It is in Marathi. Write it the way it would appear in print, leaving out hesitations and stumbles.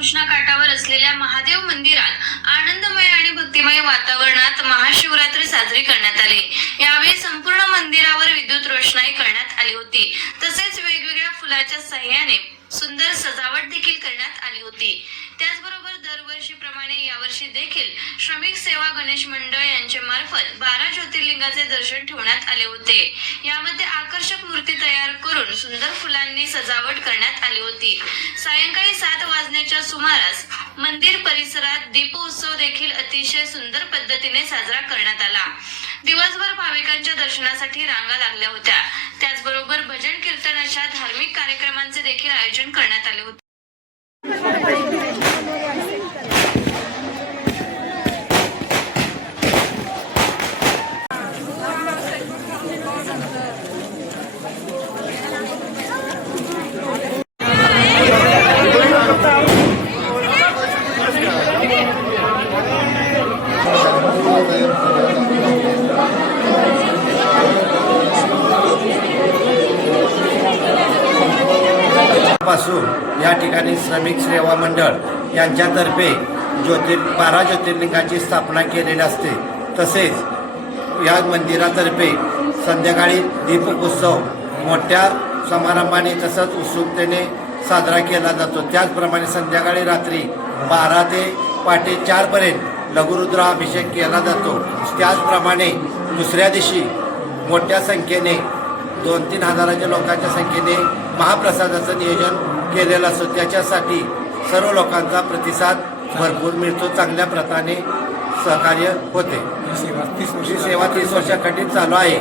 कृष्णा काठावर असलेल्या महादेव मंदिरात आनंदमय आणि भक्तिमय वातावरणात महाशिवरात्री साजरी करण्यात आली। यावेळी संपूर्ण मंदिरावर विद्युत रोषणाई करण्यात आली होती। तसेच वेगवेगळ्या फुलाच्या सहाय्याने सुंदर सजावट देखील करण्यात आली होती। त्याचबरोबर दरवर्षीप्रमाणे यावर्षी देखील श्रमिक सेवा गणेश मंडळ यांच्या मार्फत 12 ज्योतिर्लिंगाचे दर्शन ठेवण्यात आले होते। यामध्ये आकर्षक मूर्ती तयार करून सुंदर फुलांनी सजावट करण्यात आली होती। सायंकाळी 7 वाजण्याच्या सुमारास मंदिर परिसरात दीपोत्सव देखील अतिशय सुंदर पद्धतीने साजरा करण्यात आला। दिवसभर भाविकांच्या दर्शनासाठी रांगा लागल्या होत्या। त्याचबरोबर भजन कीर्तन अशा धार्मिक कार्यक्रमांचे देखील आयोजन करण्यात आले होते। पासून या ठिकाणी श्रमिक सेवा मंडळ यांच्यातर्फे 12 ज्योतिर्लिंगाची स्थापना केलेली असते। तसेच या मंदिरातर्फे संध्याकाळी दीपोत्सव मोठ्या समारंभाने तसंच उत्सुकतेने साजरा केला जातो। त्याचप्रमाणे संध्याकाळी रात्री 12 ते पहाटे 4 पर्यंत लघुरुद्राभिषेक केला जातो। त्याचप्रमाणे दुसऱ्या दिवशी मोठ्या संख्येने 2-3 हजाराच्या लोकांच्या संख्येने महाप्रसादाचं नियोजन केलेलं असतो। त्याच्यासाठी सर्व लोकांचा प्रतिसाद भरपूर मिळतो। चांगल्या प्रकारे सहकार्य होते। ही सेवा 30 वर्षाखाली चालू आहे।